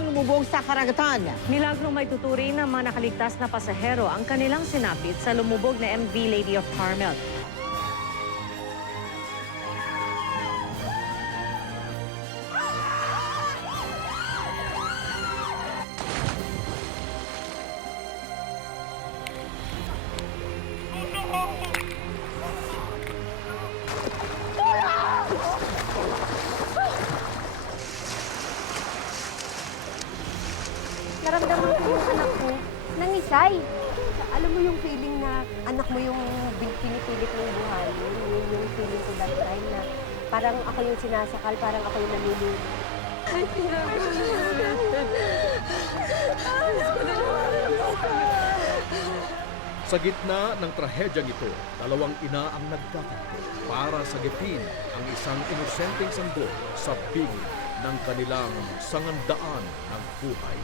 biglang lumubog sa karagatan. Milagro may tuturing ng mga nakaligtas na pasahero ang kanilang sinapit sa lumubog na MV Lady of Carmel. Naramdaman ko yung anak ko, nangisay. Alam mo yung feeling na anak mo yung pinipilit mong buhayin. Yun yung feeling ko that time na parang ako yung sinasakal, parang ako yung namimili. Ay, Sa gitna ng trahedyang ito, dalawang ina ang nagtatakbo para sagipin ang isang inosenteng sanggol sa bingit ng kanilang sangandaan ng buhay.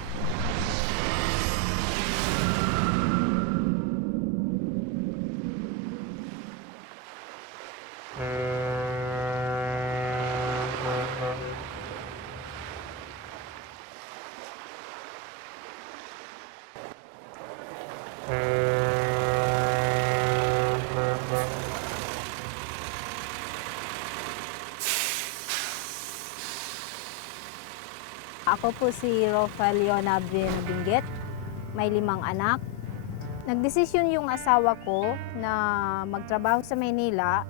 Ako po si Rofaliona Binggit, may 5 anak. Nagdesisyon yung asawa ko na magtrabaho sa Maynila.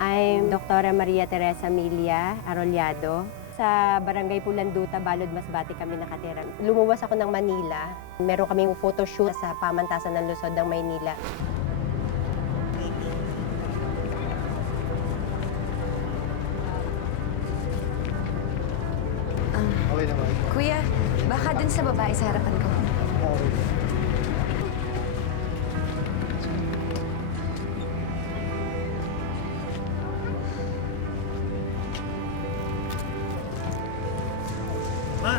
I'm Dr. Maria Teresa Milia Arollado. Sa Barangay Pulanduta, Balod, Masbate kami nakatira. Lumuwas ako ng Manila. Meron kaming photoshoot sa pamantasan ng Luzon ng Maynila. Okay naman. Kuya, baka dun sa babae sa harapan ko. Okay. Ma!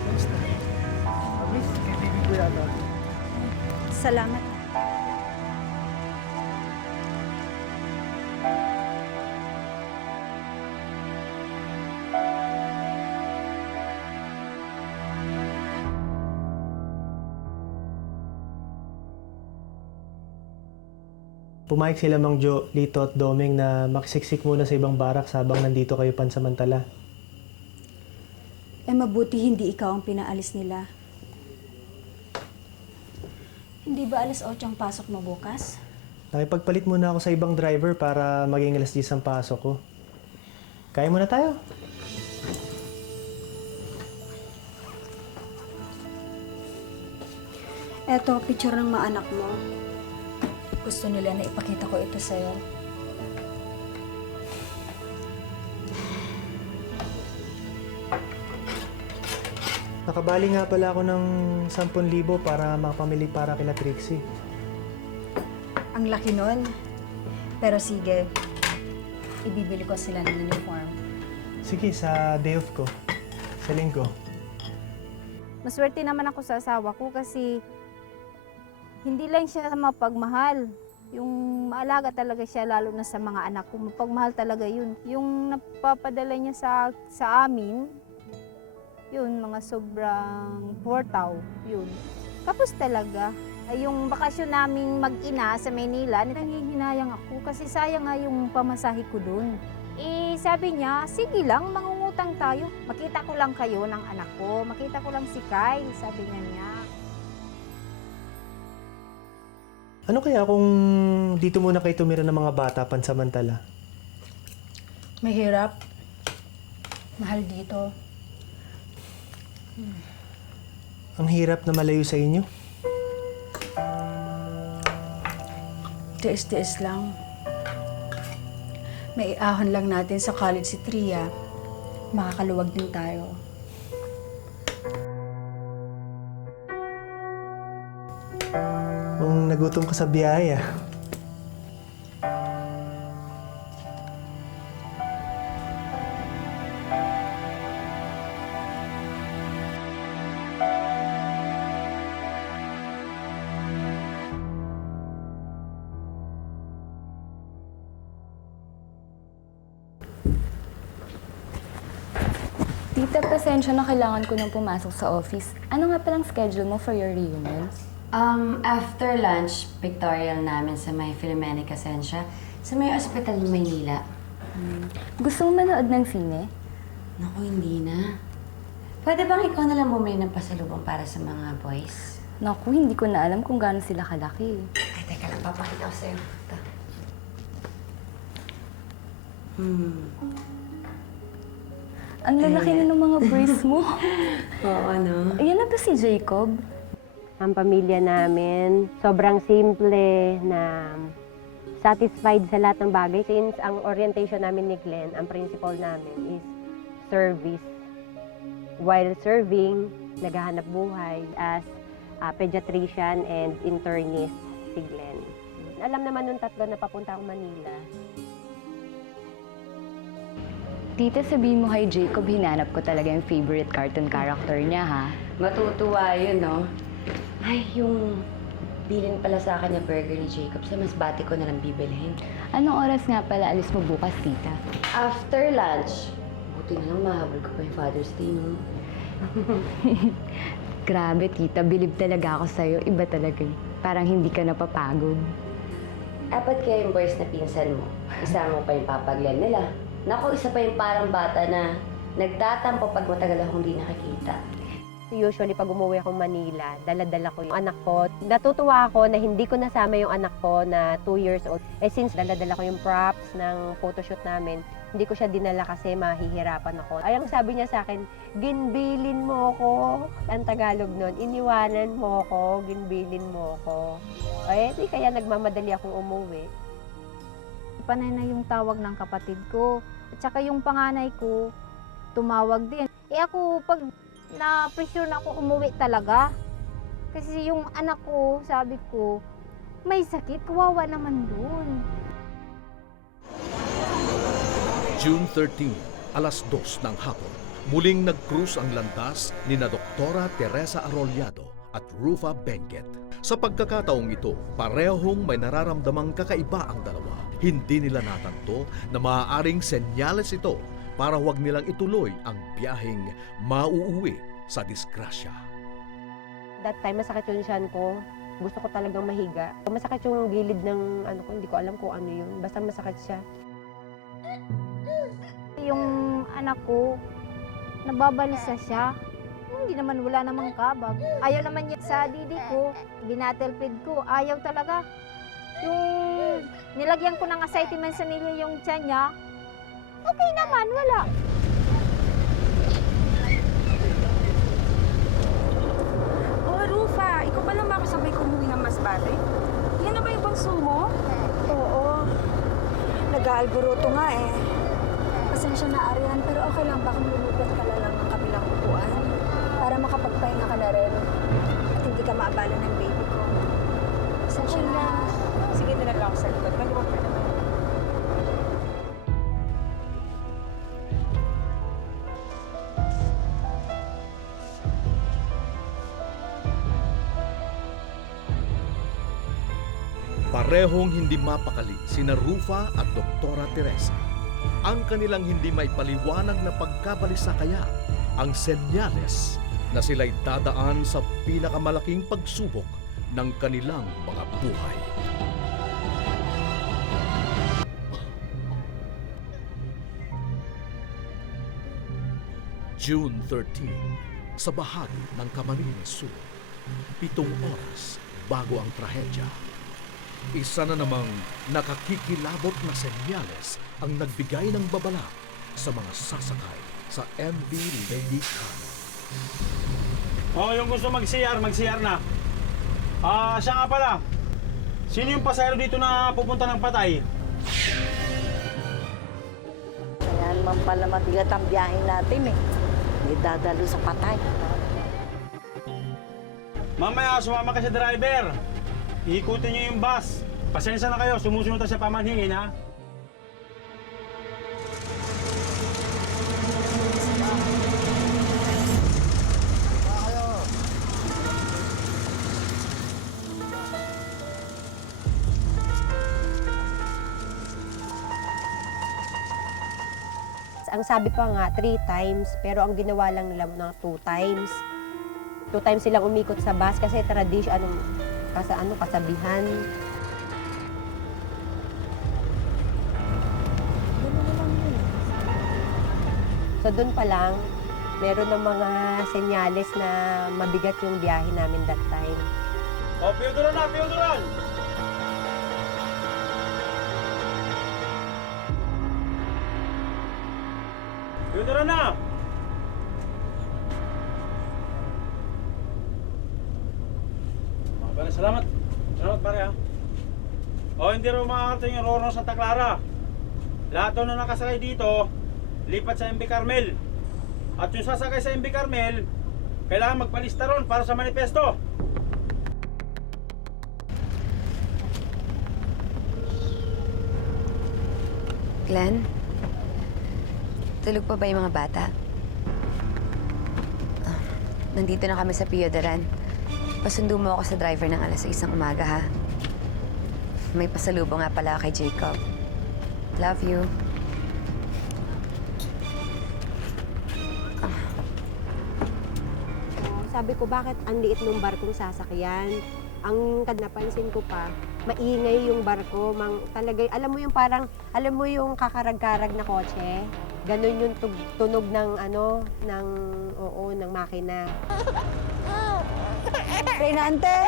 Kamusta? Miss, kaibigan ko yata. Salamat. Pumayag sila Mang Jo, Lito at Doming na makisiksik muna sa ibang barak habang nandito kayo pansamantala. Eh mabuti hindi ikaw ang pinaalis nila. Hindi ba alas 8 ang pasok mo bukas? Nakipagpalit muna ako sa ibang driver para maging alas 10 ang pasok ko. Kaya muna tayo. Eto, picture ng mga anak mo. Gusto nila na ipakita ko ito sa'yo. Nakabali nga pala ako ng 10,000 para makapamili para kila Trixie. Ang laki nun. Pero sige, ibibili ko sila ng uniform. Sige, sa day off ko. Sa linggo. Maswerte naman ako sa asawa ko kasi hindi lang siya mapagmahal. Yung maalaga talaga siya lalo na sa mga anak ko. Mapagmahal talaga yun. Yung napapadala niya sa amin, yun, mga sobrang portaw, yun. Tapos talaga, ay yung bakasyon naming mag-ina sa Maynila, nangihinayang ako kasi sayang nga yung pamasahe ko dun. Eh, sabi niya, sige lang, mangungutang tayo. Makita ko lang kayo ng anak ko, makita ko lang si Kyle, sabi niya. Ano kaya kung dito muna kayo tumira ng mga bata pansamantala? Mahirap. Mahal dito. Ang hirap na malayo sa inyo. Tiis-tiis lang. May ahon lang natin sa college si Tria. Makakaluwag din tayo. Kung nagutom ka sa biyaya. Tita, pasensya na kailangan ko nang pumasok sa office. Ano nga palang schedule mo for your reunion? After lunch, pictorial namin sa may Philomenic Ascensia sa may ospital ng Maynila. Gusto mo manood ng sine? Naku, hindi na. Pwede bang ikaw na lang bumili ng pasalubong para sa mga boys? Naku, hindi ko na alam kung gaano sila kalaki. Ay, teka lang, papakita ko sa'yo. Ito. Ang lalaki na ng mga brace mo. Oo, ano? Ayan na ba si Jacob? Ang pamilya namin, sobrang simple na satisfied sa lahat ng bagay. Since ang orientation namin ni Glenn, ang principle namin is service. While serving, naghahanap buhay as a pediatrician and internist si Glenn. Alam naman nung tatlo na papunta akong Manila. Tita, sabihin mo kay Jacob, hinanap ko talaga yung favorite cartoon character niya, ha? Matutuwa yun, no? Ay, yung bilin pala sa akin na burger ni Jacob, sa masbate ko na lang bibilhin. Anong oras nga pala alis mo bukas, tita? After lunch, buti na lang mahabol ko pa yung Father's Day, no? Grabe, tita. Bilib talaga ako sa'yo. Iba talaga eh. Parang hindi ka napapagod. Apat kayo yung boys na pinsan mo. Isama mo pa yung Papa Glenn nila. Naku, isa pa yung parang bata na nagtatampo pag matagal akong di nakikita. Usually, pag umuwi akong Manila, dala-dala ko yung anak ko. Natutuwa ako na hindi ko nasama yung anak ko na 2 years old. Since dala-dala ko yung props ng photoshoot namin, hindi ko siya dinala kasi mahihirapan ako. Ay, ang sabi niya sa akin, ginbilin mo ko. Ang Tagalog nun, iniwanan mo ko, ginbilin mo ko. Ay, di kaya nagmamadali akong umuwi. Panay na yung tawag ng kapatid ko. At saka yung panganay ko, tumawag din. Ako, pag na-pressure na ako umuwi talaga. Kasi yung anak ko, sabi ko, may sakit, kawawa naman dun. June 13, alas 2 ng hapon, muling nag-cruise ang landas ni na Doktora Teresa Arrollado at Rufa Benguet. Sa pagkakataong ito, parehong may nararamdamang kakaiba ang dalawa. Hindi nila natanto na maaaring senyales ito para huwag nilang ituloy ang biyaheng mauuwi sa disgrasya. That time, masakit yung tiyan ko. Gusto ko talagang mahiga. Masakit yung gilid ng ano ko, hindi ko alam kung ano yun. Basta masakit siya. Yung anak ko, nababalisa siya. Hindi naman, wala namang kabag. Ayaw naman niya sa didi ko, binattlefied ko. Ayaw talaga. Yung nilagyan ko ng acetaminophen yung tiyan niya, okay naman, wala. Oh, Rufa, ikaw ba lang makasabay ko umuwi ng Masbate? Yan na ba yung bunso mo? Oo. Nag-aalburuto nga eh. Pasensya na, Arian, pero okay lang ba kung lumipot ka na lang ng kabilang upuan? Para makapagpahinga ka na rin. At hindi ka maabala ng baby ko. Pasensya na. Sige, dinala ako sa likod. Maluwag ka naman. Parehong hindi mapakali sina Rufa at Doktora Teresa. Ang kanilang hindi maipaliwanag na pagkabalisa kaya ang senyales na sila'y dadaan sa pinakamalaking pagsubok ng kanilang mga buhay. June 13, sa bahagi ng Camarines Sur, 7 oras bago ang trahedya. Isa na namang nakakikilabot na senyales ang nagbigay ng babala sa mga sasakay sa MV Lady Cano. Oh, yung gusto mag-CR na. Siya nga pala. Sino yung pasahero dito na pupunta ng Patay? Kaya naman pala mabigat ang biyahe natin eh. May dadalo sa Patay. Mamaya, sumama ka sa driver. Iikutin niyo yung bus. Pasensya na kayo, sumusunod tayo sa pamanhingin, ha? Ang sabi pa nga, 3 times, pero ang ginawa lang nila na 2 times. 2 times silang umikot sa bus kasi tradition, kasabihan. So doon pa lang, meron ng mga senyales na mabigat yung biyahe namin that time. O, Piyuduran na, Piyuduran! Piyuduran na! Mga pare, salamat. Salamat pare, ha? O, hindi rin makakarating yung Roro Santa Clara. Lahat daw na nakasakay dito, lipat sa MB Carmel. At yung sasakay sa MB Carmel, kailangan magpalista ron para sa manifesto. Glenn? Tulog pa ba yung mga bata? Nandito na kami sa Piyudaran. Pasundo mo ako sa driver ng alas 6 ng umaga, ha? May pasalubong nga pala kay Jacob. Love you. Sabi ko, bakit ang liit ng barkong sasakyan? Ang napansin ko pa, maingay yung barko. Talaga, alam mo yung parang, alam mo yung kakarag-karag na kotse? Ganon yung tunog ng ng makina. Reynante!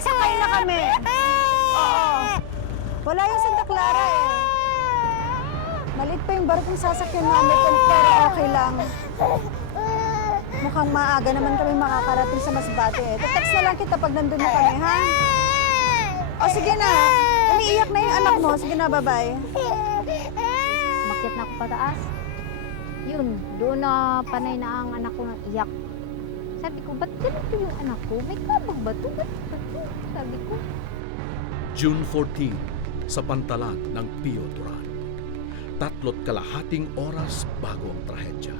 Sakay na kami! Oo. Wala yung Santa Clara eh. Malit pa yung barkong sasakyan namin pero okay lang. Mukhang maaga naman kami makakarating sa Masbate eh. Text na lang kita pag nandun na kami, ha? O sige na. Umiiyak na yung anak mo. Sige na, bye-bye. Bakit na ako pataas? Yun, doon na panay na ang anak ko ng iyak. Sabi ko, ba't ganito yung anak ko? May kabag ba ito? Ba't ba ito? Sabi ko. June 14, sa pantalan ng Piyudaran. 3.5 oras bago ang trahedya.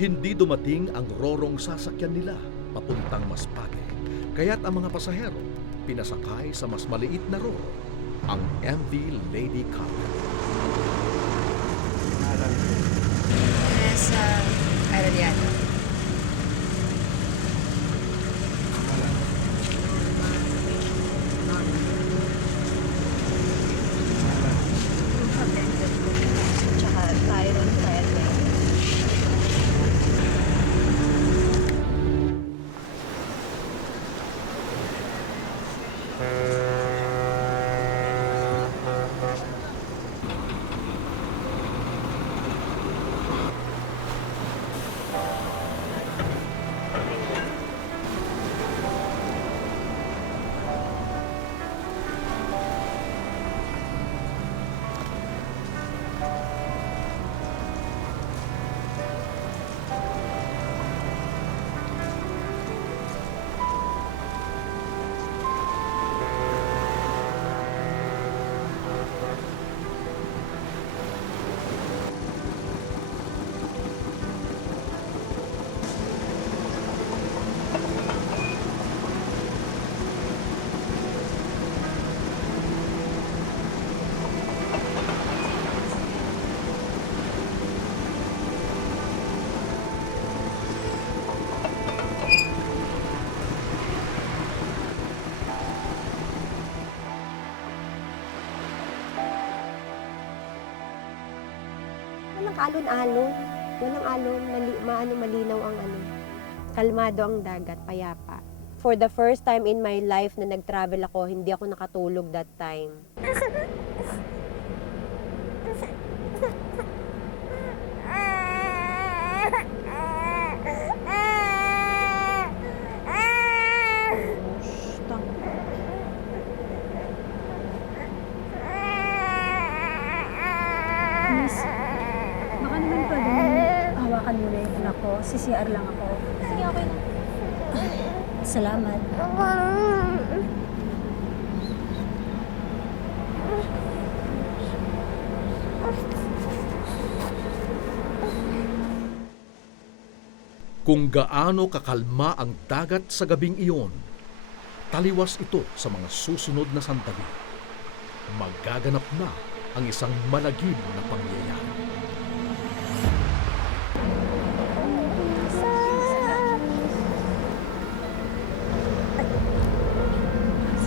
Hindi dumating ang rorong sasakyan nila papuntang Masbate. Kaya't ang mga pasahero pinasakay sa mas maliit na roro, ang MV Lady Cup. Nasa Araliano. Tsaka tayo rin kaya Walang alon-alon. Walang alon. Malinaw ang kalmado ang dagat, payapa. For the first time in my life na nag-travel ako, hindi ako nakatulog that time. Hawakan mo na yung anak ko. CCR lang ako. Sige, okay na. Salamat. Kung gaano kakalma ang dagat sa gabing iyon, taliwas ito sa mga susunod na sandali. Magaganap na ang isang malagim na pangyayari.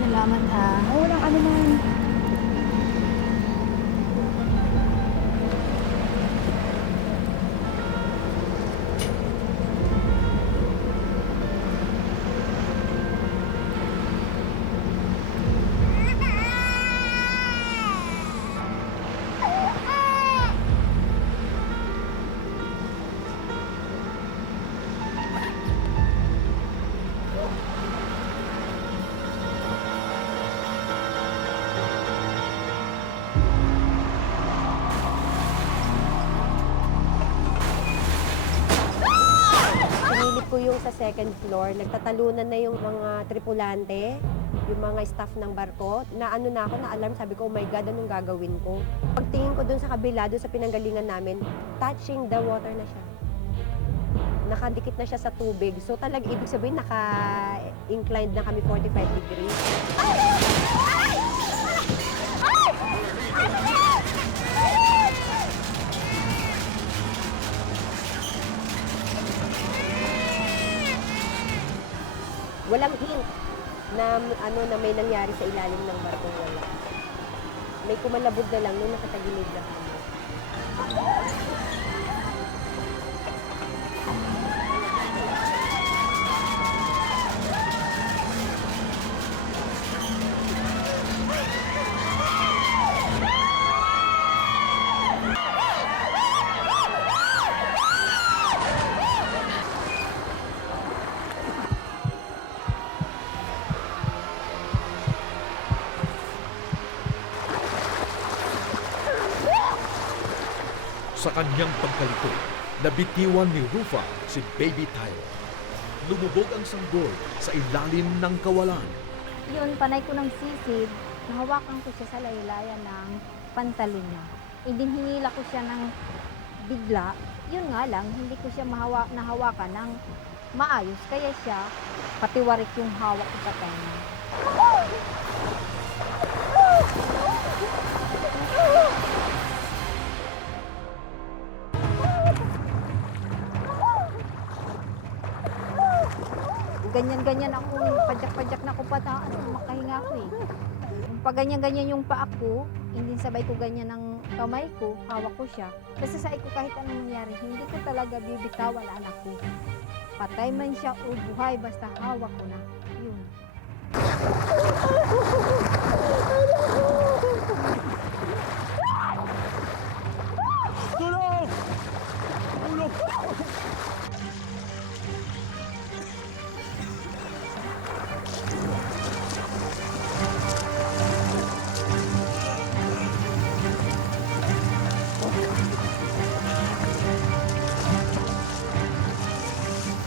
Salamat ha. Walang ano man. Sinilip ko yung sa second floor, nagtatalunan na yung mga tripulante, yung mga staff ng barko, na ano na ako, na alarm, sabi ko, oh my God, anong gagawin ko? Pagtingin ko dun sa kabila, dun sa pinanggalingan namin, touching the water na siya. Nakadikit na siya sa tubig. So talaga, ibig sabihin, naka-inclined na kami 45 degrees. Walang hint na na may nangyari sa ilalim ng barko, wala. May kumalabog na lang nung nakatagilid na kami. Sa kanyang pagkalito, nabitiwan ni Rufa si Baby Tyler. Lumubog ang sanggol sa ilalim ng kawalan. Yun, panay ko ng sisid, nahawakan ko siya sa laylayan ng pantalon niya. Hinila ko siya ng bigla. Yun nga lang, hindi ko siya nahawakan ng maayos. Kaya siya, patiwarik yung hawak ko sa tenga. Ganyan-ganyan ako, padyak-padyak na ako pataas, makahinga ko eh. Pag ganyan-ganyan yung paa ko, hindi sabay ko ganyan ang kamay ko, hawak ko siya. Basta sa ko kahit anong nangyari, hindi ko talaga bibitawan anak ko. Patay man siya o buhay, basta hawak ko na. Yun. Tulong! Tulong!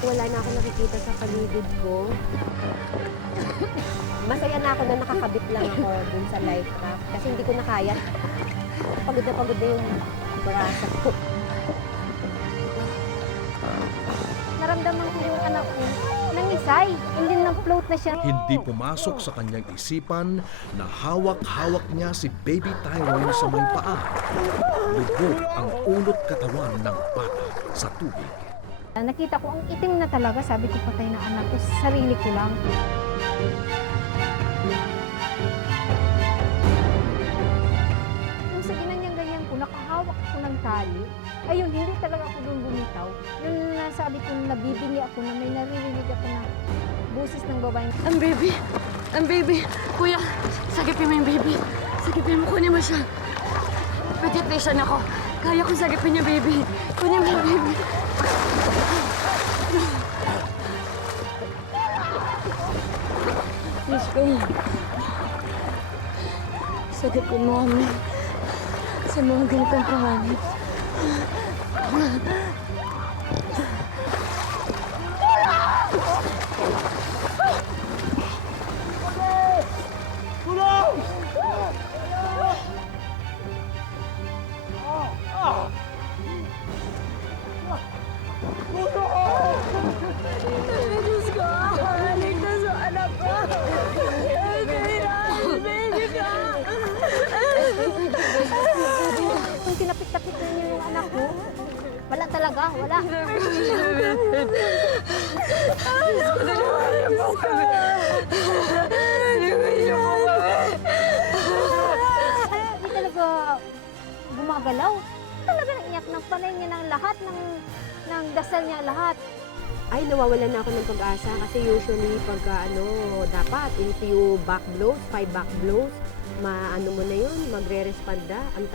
Wala na ako nakikita sa paligid ko. Masaya na ako na nakakabit lang ako dun sa life raft kasi hindi ko na kaya. Pagod na yung braso ko. Naramdaman ko yung anak ko, nangisay, hindi nag-float na siya. Hindi pumasok sa kanyang isipan na hawak-hawak niya si Baby Tyrone sa may paa. Lubog ang ulot katawan ng bata sa tubig. Nakita ko ang itim na talaga, sabi ko patay na anak ko, sarili ko lang. Yung sa ganyan ko, nakahawak ko ng tali, ayun, hindi talaga ako doon bumitaw. Yung nasabi ko, nabibingi ako na may naririnig ako na boses ng babae. Ang baby. Kuya, sagipin mo yung baby. Sagipin mo, kunin mo siya. Pediatrician ako. Kaya kong sagipin yung baby. Kunin mo yung baby. Please, kuya. Sagipin mo kami sa mga ganitong panganib. Diyos ko, ligtas mo anak ko. Baby ka. Kung tinapit-tapit na niyo yung anak ko, wala talaga, wala. Naliwanan mo kami. Naliwanan mo kami. Hindi talaga gumagalaw. Talaga naiyak ng panay niya ng lahat, ng dasal niya lahat. Ay, nawawalan na ako ng pag-asa kasi usually pagka dapat if you back blows, 5 back blows, maano mo na yun, magre-respond na. Ang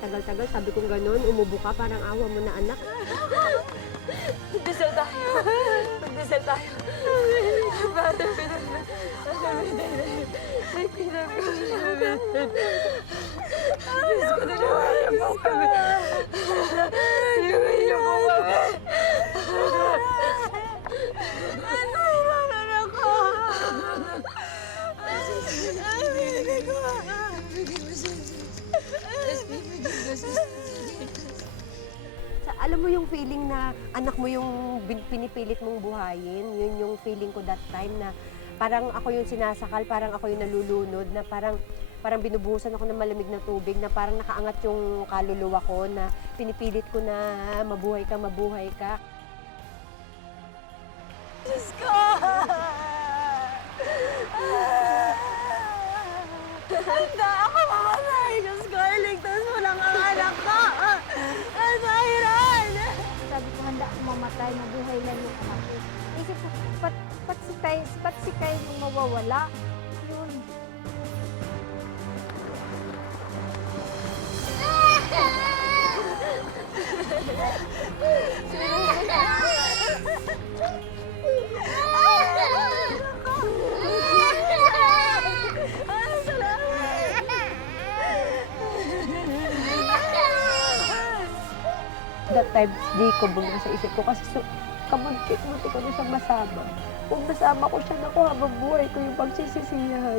tagal-tagal. Sabi kong ganun, umubo ka, parang awa mo na anak. Magdasal tayo. Magdasal tayo. Father, Diyos ko, naliwanan mo kami. Naliwanan mo kami. Naliwanan ako. Alam mo yung feeling na anak mo yung pinipilit mong buhayin, yun yung feeling ko that time na parang ako yung sinasakal, parang ako yung nalulunod, na parang binubuhusan ako ng malamig na tubig, na parang nakaangat yung kaluluwa ko, na pinipilit ko na mabuhay ka. Diyos ko! Handa ako mamatay! Diyos ko, iligtas mo lang ang anak ko! Ang sahiran! Sabi ko, handa ako mamatay, mabuhay lang yung anak ko. Isip ko, pat si Kyle yung mawawala. Yun. That time, Jacob ang nasa isip ko kasi kamuntik ko na siyang masama. Kung nasama ko siya, naku, habang buhay ko yung pagsisisiyahan.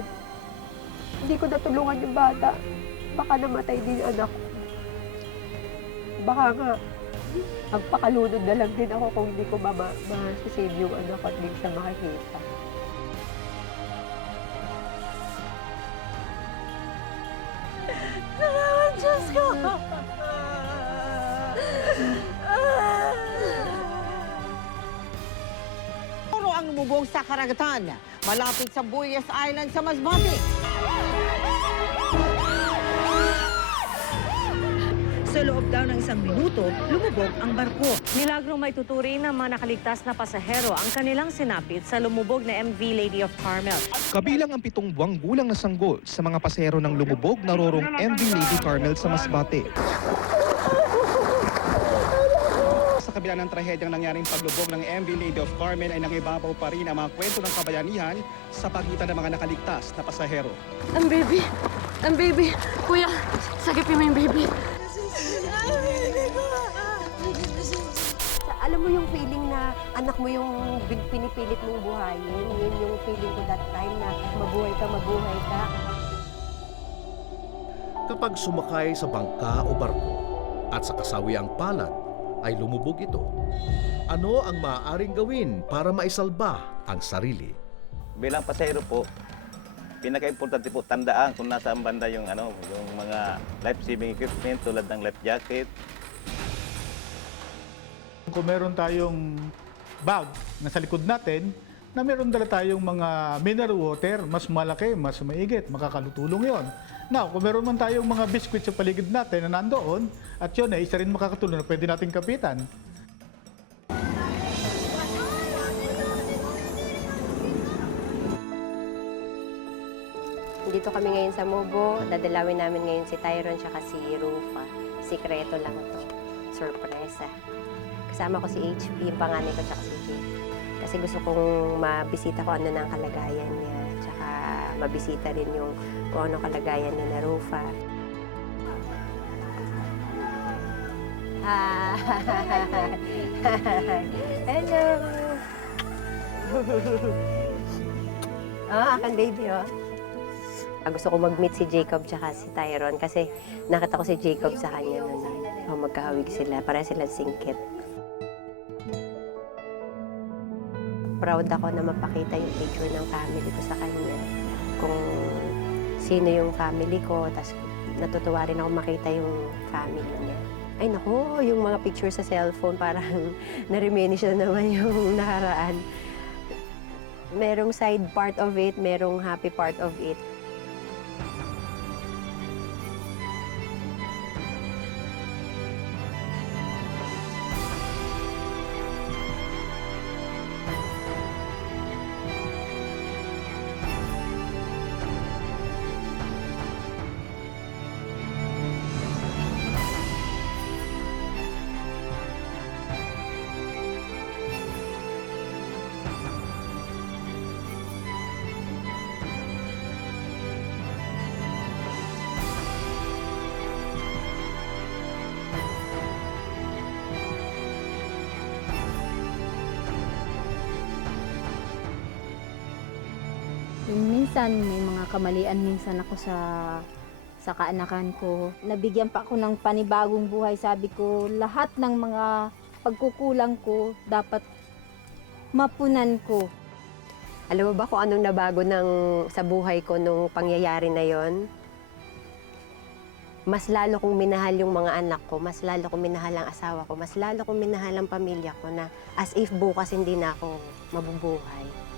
Hindi ko natulungan yung bata. Baka namatay din yung anak ko. Baka nga, magpakalunod na lang din ako kung hindi ko masisave yung anak ko at hindi siya makikita. Salamat, Diyos ko! Puro ang lumubog sa karagatan, malapit sa Buyes Island sa Masbate. Sa loob daw ng 1 minuto, lumubog ang barko. Milagrong may tuturing ng mga nakaligtas na pasahero ang kanilang sinapit sa lumubog na MV Lady of Carmel. Kabilang ang 7 buwang gulang na sanggol sa mga pasahero ng lumubog na rorong MV Lady Carmel sa Masbate. Sa kabila ng trahedyang nangyaring paglubog ng MV Lady of Carmel ay nangibabaw pa rin ang mga kwento ng kabayanihan sa pagitan ng mga nakaligtas na pasahero. Ang baby! Ang baby! Kuya, sagipin mo yung baby. Alam mo yung feeling na anak mo yung pinipilit mong buhayin, yun yung feeling ko that time na mabuhay ka. Kapag sumakay sa bangka o barko at sa kasawiang palad ay lumubog ito, ano ang maaaring gawin para maisalba ang sarili? Bilang pasahero po, pinaka-importante po tandaan kung nasaan banda yung mga life-saving equipment tulad ng life jacket. Kung meron tayong bag na sa likod natin, na meron dala tayong mga mineral water, mas malaki, mas maigit, makakalutulong yon. Now, kung meron man tayong mga biscuit sa paligid natin na nandoon, at yun ay isa rin makakatulong na pwede nating kapitan. Dito kami ngayon sa Mobo, dadalawin namin ngayon si Tyron tsaka si Rufa. Sikreto lang to. Sorpresa. Kasama ko si HP, yung panganay ko tsaka si Jay. Kasi gusto kong mabisita ko ano ng kalagayan niya. Tsaka mabisita rin yung kung ano kalagayan niya na Rufa. Hello! Akan baby, oh. Gusto ko mag-meet si Jacob tsaka si Tyron kasi nakita ko si Jacob sa kanya nun. Magkahawig sila, para silang singkit. Proud ako na mapakita yung picture ng family ko sa kanya. Kung sino yung family ko, tapos natutuwa rin ako makita yung family niya. Ay nako, yung mga picture sa cellphone, parang na-reminisce na naman yung nakaraan. Merong side part of it, merong happy part of it. Minsan may mga kamalian minsan ako sa kaanakan ko. Nabigyan pa ako ng panibagong buhay. Sabi ko, lahat ng mga pagkukulang ko dapat mapunan ko. Alam mo ba kung anong nabago sa buhay ko nung pangyayari na yon? Mas lalo kong minahal yung mga anak ko, mas lalo kong minahal ang asawa ko, mas lalo kong minahal ang pamilya ko na as if bukas hindi na ako mabubuhay.